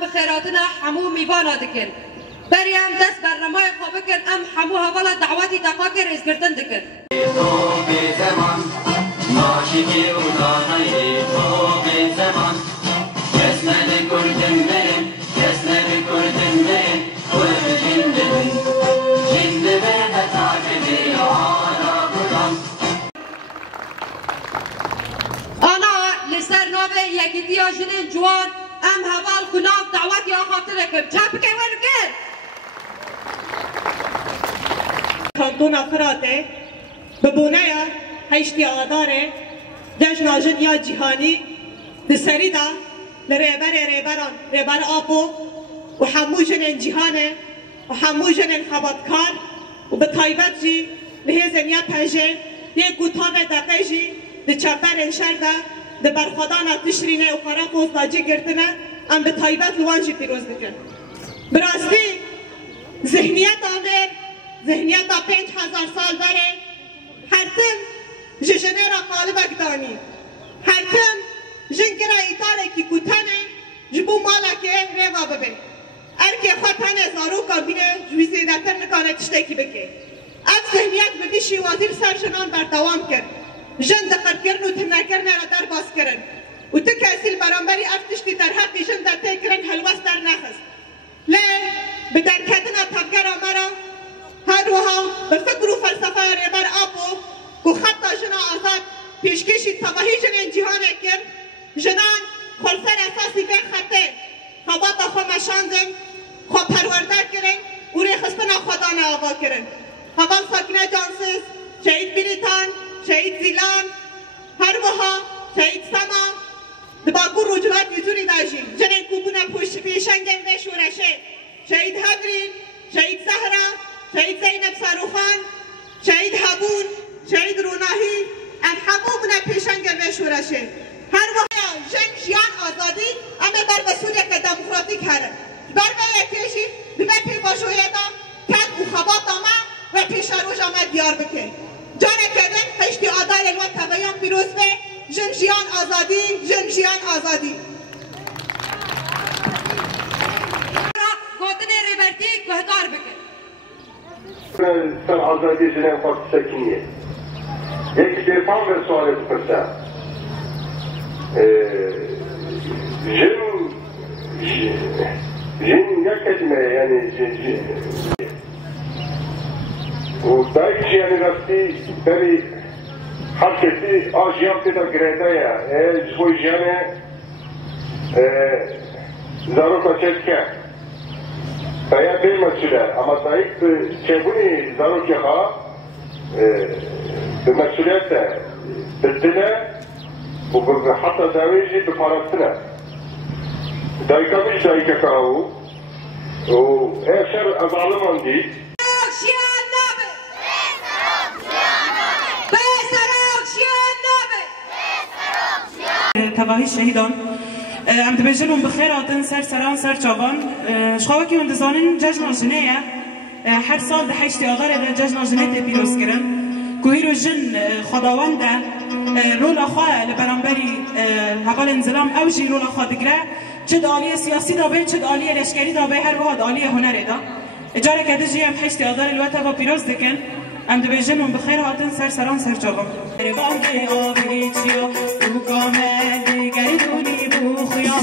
بخیراتنا همو میوانا دکن بری هم دست بر نمای خواب کن ام همو حوالا دعوتی دقا کر ازگردن دکن یکی دیا جنین جوان ام حوال خناب دعوتی آخاطر کم چپ که ونو کن کانتونا فراته ببونه یا هشتی آداره جشن آجن یا جهانی لسری دا ریبر آبو و همو جنین جهانه و همو جنین خباتکار و به طایبت جی لحیزن یا پجه یک گوتان دقیق جی لچپر انشرده ده برخودانا تشرینه و خراب وزداجی گرتنه ام به طایبت لوانجی پیروز بکن براستی ذهنیت آمیر ذهنیت 5000 سال داره هر تن جشنه را قالبک دانی هر تن جنگره ایتاره کی کتنه جبو مالا که ریوا ببه ارکه خواهتنه زارو کار بینه جوی زیدتر نکانه تشتکی بکه اف ذهنیت بدیشی وزیر سرشنان بردوام کرد جن دقت کردن و تنکردن را در باز کردن و تکاسیل برانبری افتشتی در حقی جن در تکردن حلوس در نخست لی به در کردن تفکر آمارا هر روها به فکر و فلسفه ریبر آبو که خطا جنا آزاد پیشکشی تباهی جن جهان کرد جنان خلصر اساسی به خطه خوابات خو مشاندن خو پروردر کردن و ریخستن خودان آقا کردن حوال ساکنه جانسیز شهید بریتان شهید زیلان هر وها شهید سما دباکو رجوعات وزوری داشتیم جنین کوبونه پشت پیشنگن و شورشه شهید هبرین شهید زهرا شهید زینب ساروخان شهید هبون شهید روناهی ام همومونه پیشنگن و شورشه هر وها جن جیان آزادی اما بر بسوریه که دموکراتیک هره بر به یکیشی به پی باشویه دا کد و خبات آما و پیش روش آما دیار بکن جانه کردن هشتی آدار الوان تبایان پیروز به جنجیان آزادی جنجیان آزادی گوتن ریبرتی گهدار بکن سر آزادی جنین خواست سکنیه یک دیفان به سوالت پرسه جن یک کلمه یعنی جن و دایش یعنی راستی بری هر کسی آجیان پیدا گریده یا جوی جانه زارو کچت کرد باید بیر مسئوله اما دایک چهبونی زارو که خواه به مسئولیت بدنه و حتی داویجی بپارستنه دایکا بیش دایکا کهو و ایشر از علمان دید تباهی شهیدان ام دبیجنون بخیر آتن سر سران سر چابان شخواه که اندزانین ججنا جنه هر سال ده هشتی آدار ده ججنا جنه تی پیروز کرن که هیرو جن خداوان ده رولا خواه لبرانبری حوال انزلام او جی رولا خواه دگره چه دالی سیاسی دابه چه دالی لشکری دابه هر وها دالی هنره دا اجاره کده جی هم هشتی آدار الوطه و پیروز دکن ام دبیجنون بخیر آتن سر سران سر چابان گریدونی بو خیا